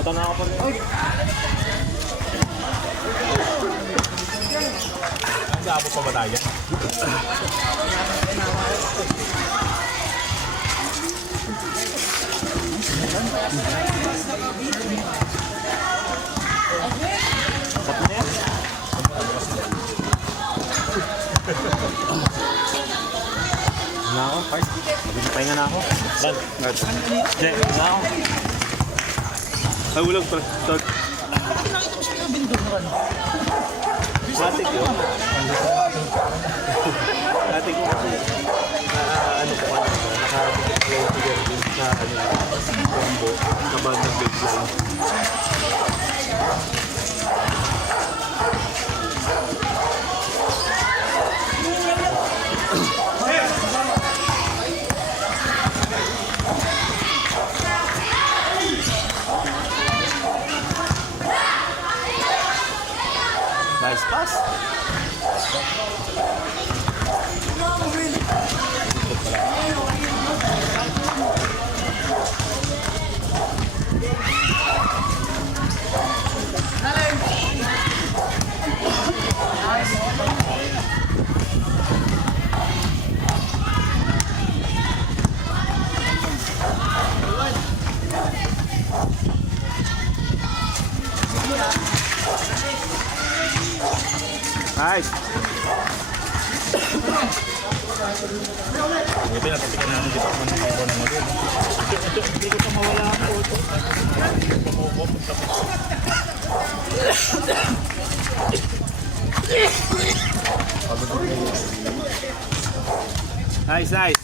Kautan na ako pa rin. Nag-aabot pa ba tayo? Sabi na yan? Na ako, Park. Pahinga na ako. Dan. Jay, na ako. Ay, ulang pala. Start. Nakita mo siya yung bindog na ano? Ate ko. Ate ko kasi. Ano po ano. Naka-close together din sa combo. Kabag ng baseline. Nice pass. Nice. Buti natatikan namin dito kung ano ng model. Ito, hindi ko pa mawala ang photo. Hindi ko pa mawala ang nice, nice.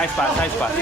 Nice pass, nice pass.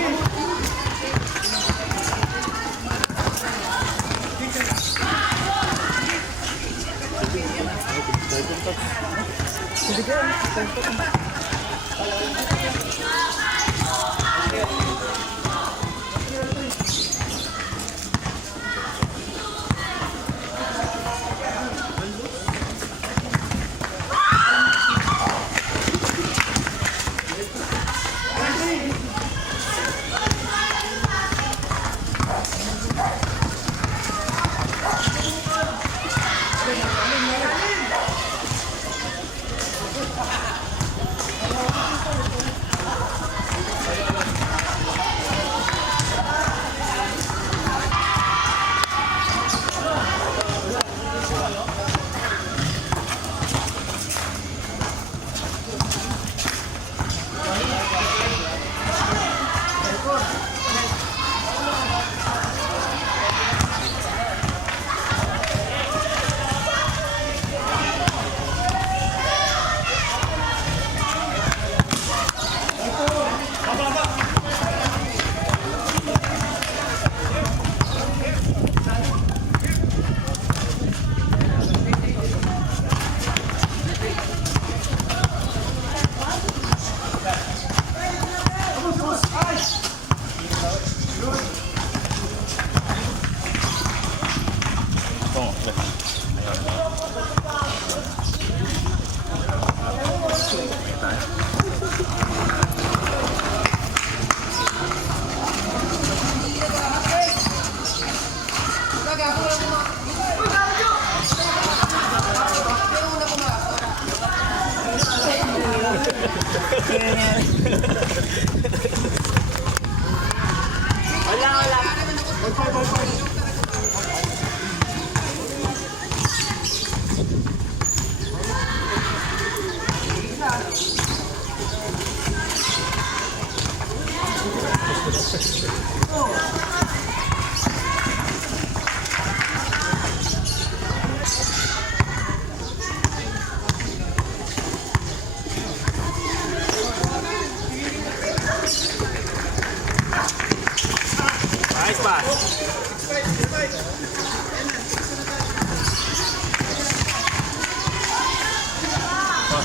Nice pass.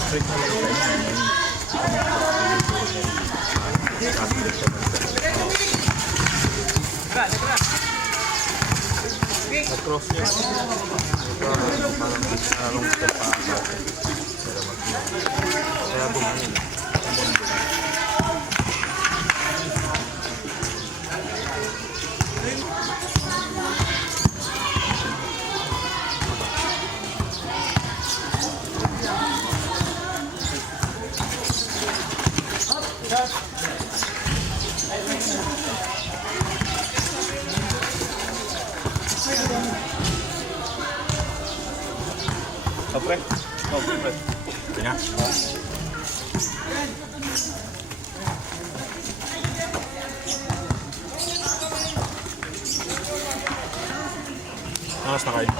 Strict na lang. Cross niya. Parang step pa sa akin. Kaya bumangin. Pre. Pre. Kanya. Alas na kayo.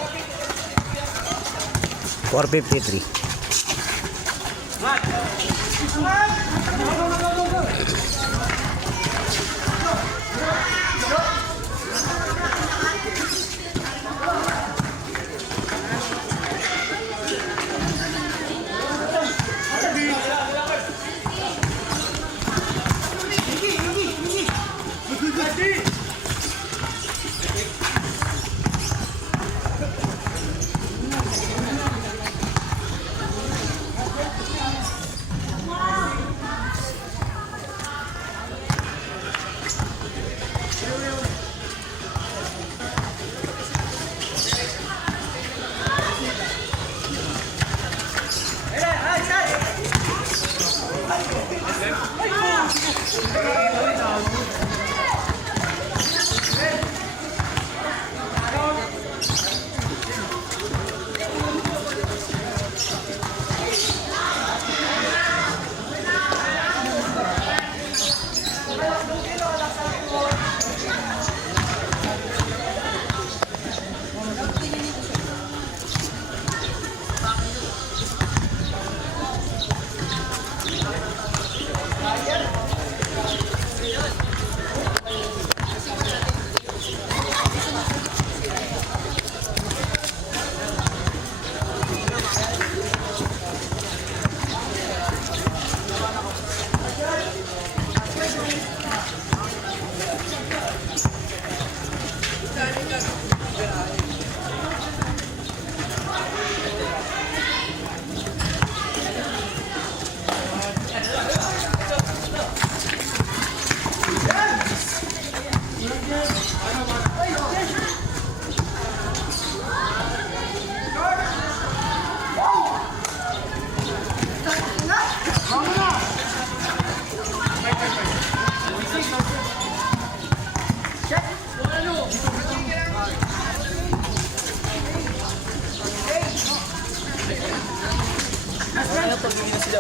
453.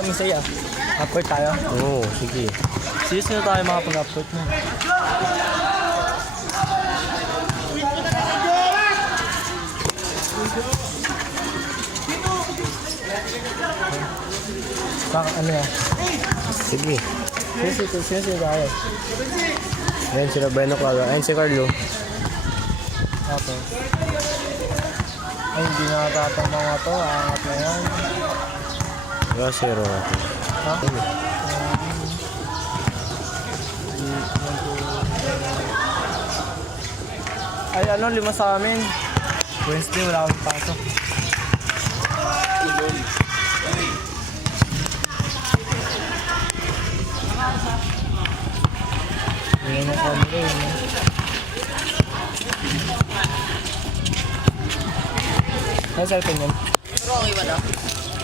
Masaya. Upward tayo. Oo, sige. Sino tayo makapag-upward mo? Ano yan? Sige. Sino tayo? Ayan sila Bueno Claro. Ayan si Carlo. Tapos. Ay, hindi nakatatang mga to. Angat na yan. Diba, zero natin. Ha? Ay, ano, 5 sa amin. Wednesday, wala akong pasok. Ngayon ang kamera yun. Ay, cellphone yun. Pero okay ba na?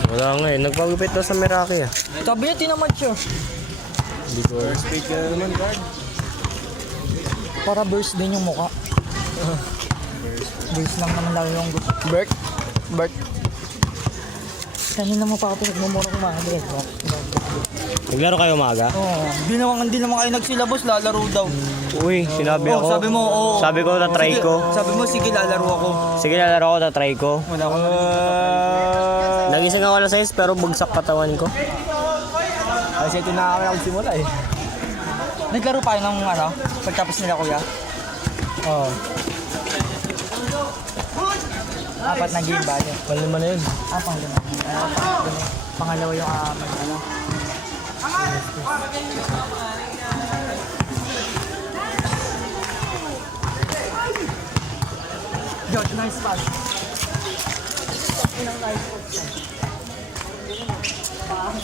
Wala nga eh. Nagpagupit daw sa Meraki ah. Sabi niya, tinamad siya. Hindi ko. Speed ka naman, guard. Para burst din yung mukha. Burst lang naman lalo yung gusto. Bert? Bert? Kanina mo pa ako pinagmumura ko mga direct. Naglaro kayo umaga? Oo. Hindi naman kayo nagsilabos, lalaro daw. Uy, sinabi ako. Sabi mo, oo. Sabi ko, tatry ko. Sabi mo, sige, lalaro ako. Sige, lalaro ko, tatry ko. Wala ko Nagising ako alas 6 pero bugsak katawan ko. Kasi ito na kami nagsimula eh. Naglaro pa ng ano, pagtapos nila kuya? Oo. Apat na game ba yun? Panlima na yun. Panglima. Pangalawa yung ano. George, nice pass.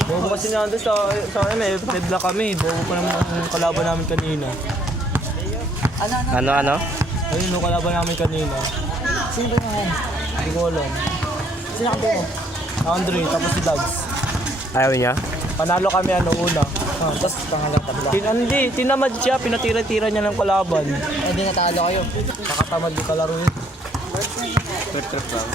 Bobo kasi nandun sa amin, pedla kami. Bobo pa naman ang kalaban namin kanina. Ano? Ayun, yung kalaban namin kanina. Sino ba yan? Hindi ko alam. Sino ka mo? Andre, tapos si Dags. Ayaw niya? Panalo kami una. Tapos pangalang tabla. Hindi, tinamad siya. Pinatira-tira niya ng kalaban. Eh di natalo kayo. Nakatamad yung kalaro yun. Trip lang.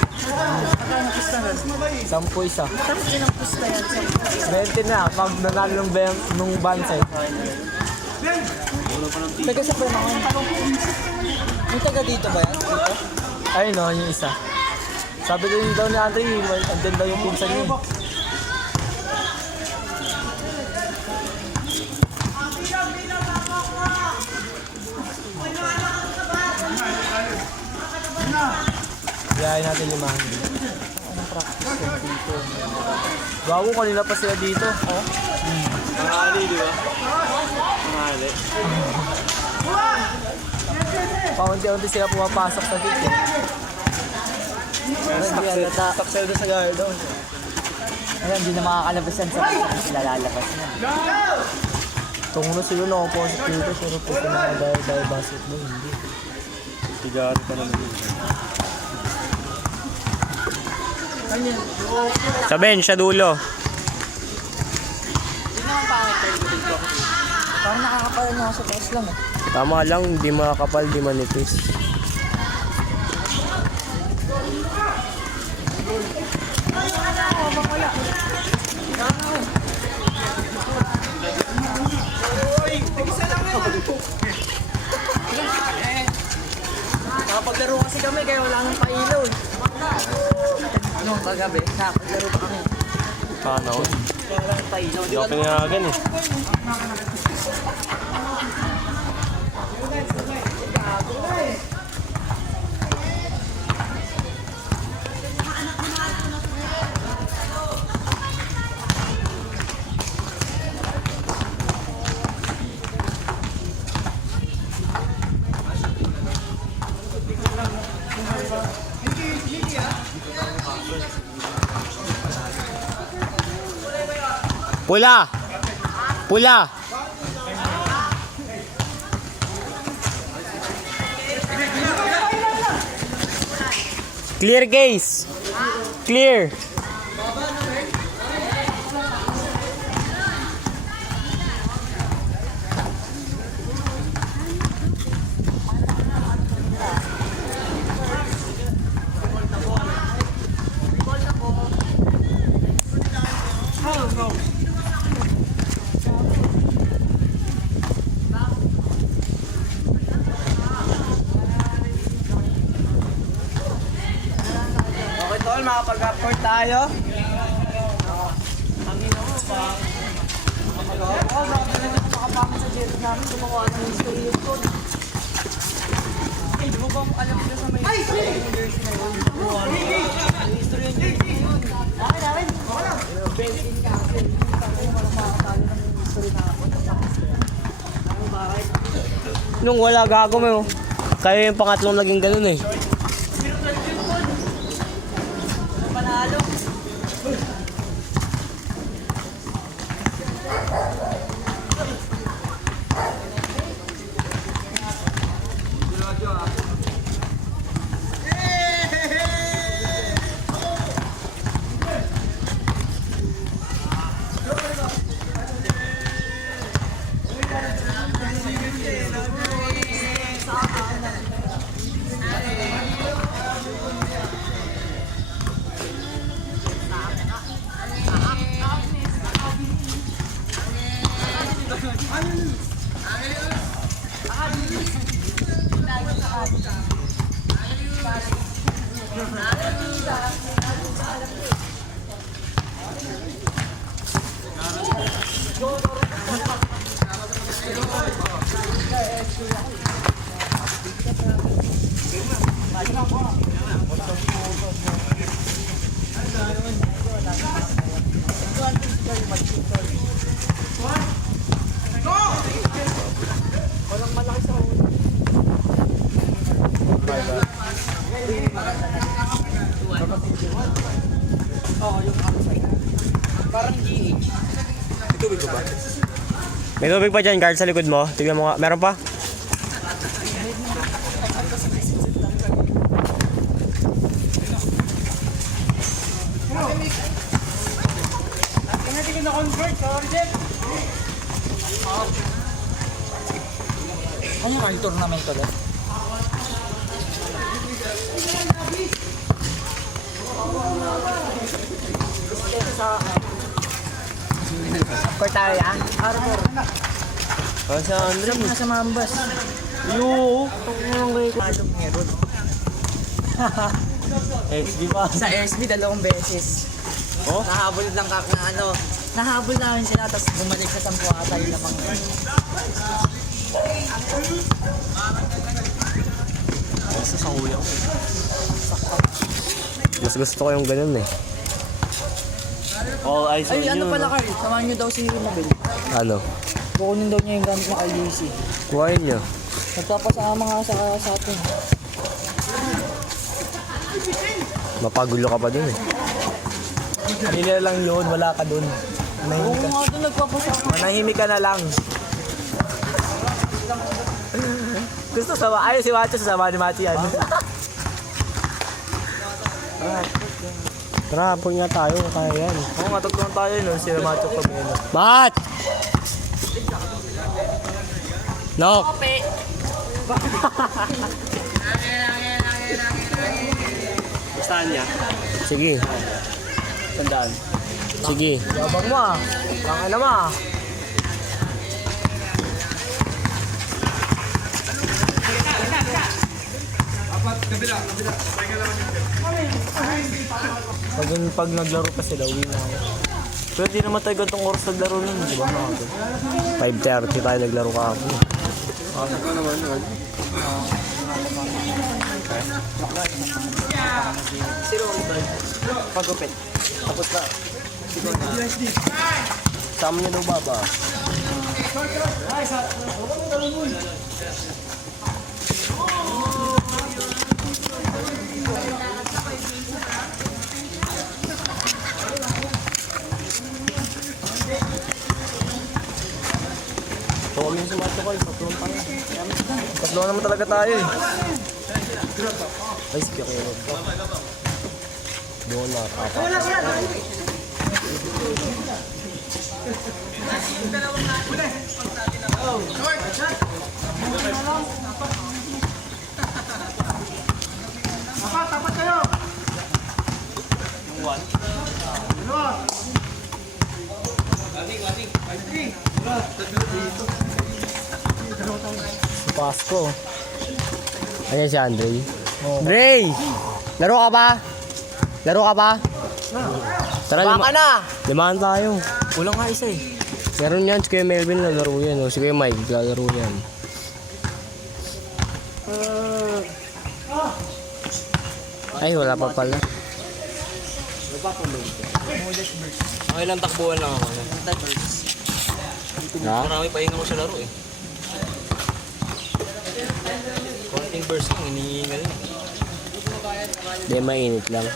10 isa. Tapos ilang pusta yan sa 20 na, pag nanalo nung bansay. Taga sa Permangan. Yung taga dito ba yan? Dito? Ayun no, yung isa. Sabi ko daw ni Andre, andyan daw yung pinsan niya. Biyahin natin limahan. Gago, kanina pa sila dito. Pangali, di ba? Pangali. Paunti-unti sila pumapasok sa dito. Taksel doon sa gaya doon. Ayun, hindi na makakalabas yan sa sila lalabas na. Tungo na sila na opposite dito, pero po pinakadaya basketball, hindi. Tigari pa naman yun. Sa bench, sa dulo. Parang nakakapalan na ako sa taas lang eh. Tama lang, di makakapal, di manipis. Nakapaglaro kasi kami kaya wala nang pailaw eh. Nung kagabi, nakapaglaro pa kami. Paano? Kaya wala nang pailaw. Hindi ako pinayagan eh. Pula! Pula! Clear case! Clear! Okay tol, makapag-upcord tayo. Nung wala gago mo, kayo yung pangatlong naging ganun eh. May tubig pa dyan, guard, sa likod mo. Tignan mo nga. Meron pa? Ano yung tournament to guys? Cortaria? Arbor. Kasi Andre, Nasa Mambas. yoo. Malong meron. XD pa. Sa SB, 2 beses. Oh? Nahabol lang na ano. Nahabol namin sila, tapos bumalik sa Sampuata yung lamang. Kasi sa kuya ko. Mas gusto ko yung ganun eh. All eyes on Ay, you. ano pala no? Carl? Samahan nyo daw si Mabel. Ano? Kukunin daw niya yung gamit ng IUC. Kuhain niyo. Nagpapasama nga sa atin. Mapagulo ka pa dun eh. Kanina lang yun, wala ka dun. Oo nga doon, nagpapasama. Manahimik ka na lang. Gusto sama. Ay, si Macho sasama ni Mati yan. Tara, hapon nga tayo. Kaya yan. Oo nga, tatlong tayo nun. Si Macho pa may ano. Mat! Nok! Gustahan niya? Sige. Sandaan. Sige. Yabang mo ah. Kang ano mo ah. Pag naglaro pa sila, uwi na ako. Pero di naman tayo gantong oras naglaro nun, di ba mga ako? 5:30 tayo naglaro kahapon. Pagupit. Tapos na. Sama niya daw baba. Huwag yung sumatokol, tatlong tayo. Tatlo naman talaga tayo eh. Ay, sige kayo. Doon na, tapa. Pasko. Ayan si Andre. Dre! Laro ka ba? Laro ka ba? Tara, na! limahan tayo. Kulang nga isa eh. Meron yan, si Kuya Melvin na laro yan. O, si Kuya Mike, lalaro yan. Ay, wala pa pala. Okay lang, takbuhan lang ako. Ha? Marami pa inga ko sa laro eh. Konting burst lang, hinihingal lang. Di, mainit lang.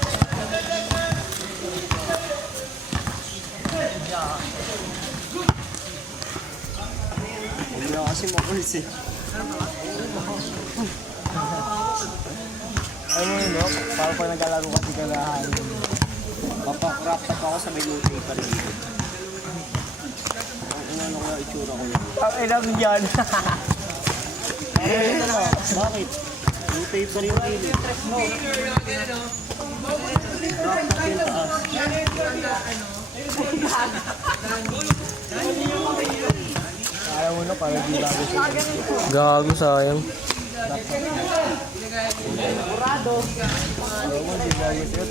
Hindi ako kasi makulis eh. Ay mo yun, no? Parang pag naglalaro kasi ka na mapakrap up ako sa may lootay pa rin. Ang inano ko yung itsura ko yun. Ang ilang yan. Ito na, bakit? Lootay pa rin yung ilit. Ayaw mo na, parang di bago siya. Gago, sayang. Ayaw mo, di bago siya.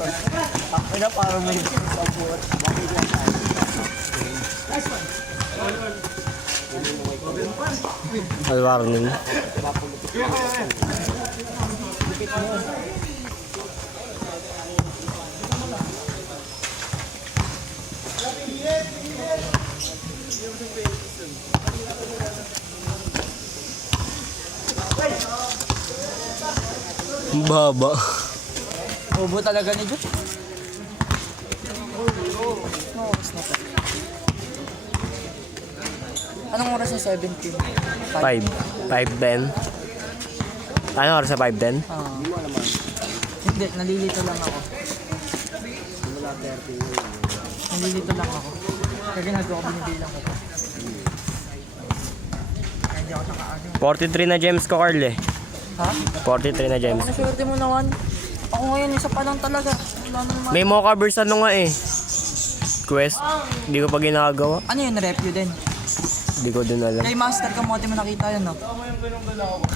Ako na, parang may sabuot. Bakit yan tayo? Alwarning. Ang baba. Bobo talaga ni Jut. No, oras na to. Anong oras na 17? 5:10. Ano oras sa 5:10? Hindi, nalilito lang ako. Nalilito lang ako. Kaya ginagawa ko, binibilang ko. Kaya hindi ako nakaano. 43 na gems ko, Carl eh. Ha? 43 na gems. Naswerte mo naman. Ako ngayon, isa pa lang talaga. Wala na naman. May mocha burst ano nga eh. Quest. Hindi ko pa ginagawa. Ano yun, review din? Hindi ko din alam. Kay Master Kamote mo nakita yun, no?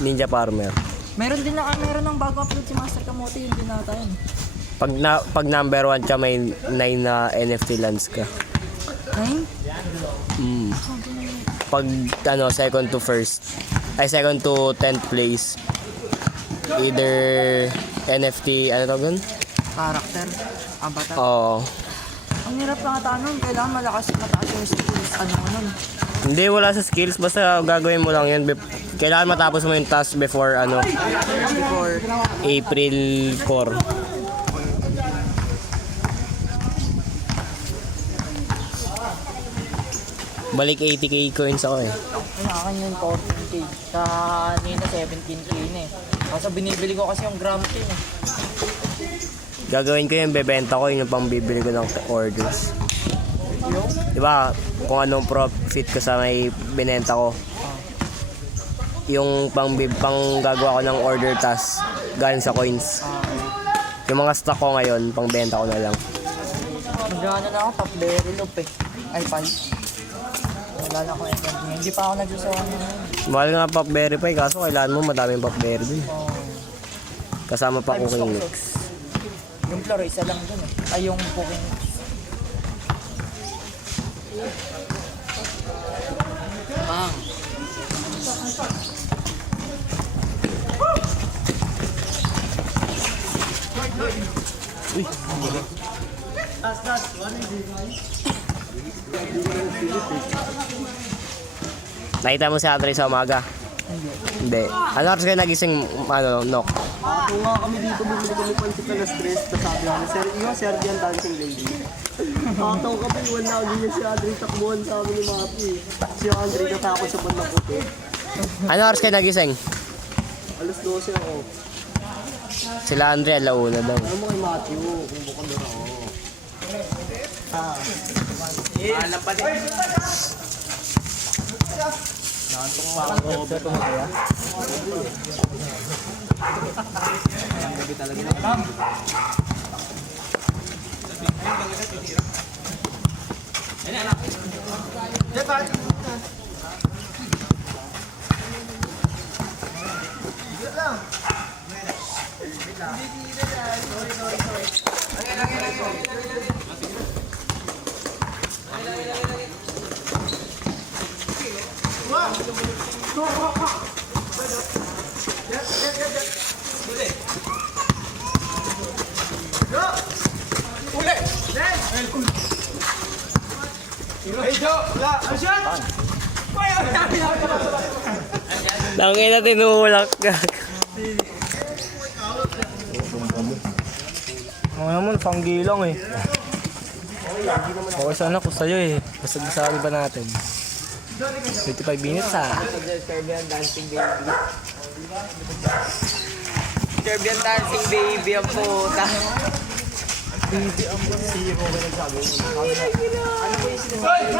Ninja Farmer. Meron din meron ng bago upload si Master Kamote, yun din nata yun. Pag number 1 ka, may 9 na NFT lands ka. 9? Pag ano, second to first. Ay, second to 10th place. Either NFT, ano tawag yun? Character. Avatar. Oo. Ang hirap lang ata nun, kailangan mataas yung skills. Ano nun? Hindi, wala sa skills. Basta gagawin mo lang yun. Kailangan matapos mo yung task before ano, Before. April 4. Balik 80k coins ako eh. Ay, akin yun 14k. Sa nina 17k na eh. Kaso binibili ko kasi yung Gramtin eh. Gagawin ko yung bebenta ko, yung pang-bibili ko ng orders. Diba, kung anong profit ko sa may binenta ko. Yung pang gagawa ko ng order task galing sa coins. Yung mga stock ko ngayon, pang benta ko na lang. Magano na ako, top berry loop eh. Ay, 5. Wala na ako energy. Hindi pa ako nagsasawa na ngayon. Mahal nga pop berry pa eh, kaso kailangan mo madaming pop berry dun. Kasama pa cooking mix. Yung floro, isa lang dun eh. Ay, yung cooking mix. Nakita mo si Andre sa umaga? Hindi. Ano oras kayo nagising, ano, Nok? Kung nga kami dito, bumili kami pansit na stress, tapos sabi namin, Sir, iyo, Serbian dancing lady. Nakataw kami, wala ganyan si Andre takbuhan sa amin ni Mapi. Si Andre natakot sa bandang puti. Ano oras kayo nagising? Alas 12 ako. Sila Andre, alauna daw. Ano mo kay Matthew, kung bukod na ako. Alam pa din. Nakantong pa ako, Robert, kung kaya. Ang gabi talaga na. Langin na tinulak ka. Ano naman, panggilang eh. Okay sana ko sa'yo eh. Basta sabi ba natin? 55 minutes ha. Serbian dancing baby. Serbian dancing baby ang puta. Baby ang zero ba nagsabi mo? Ano ba yung sinasabi?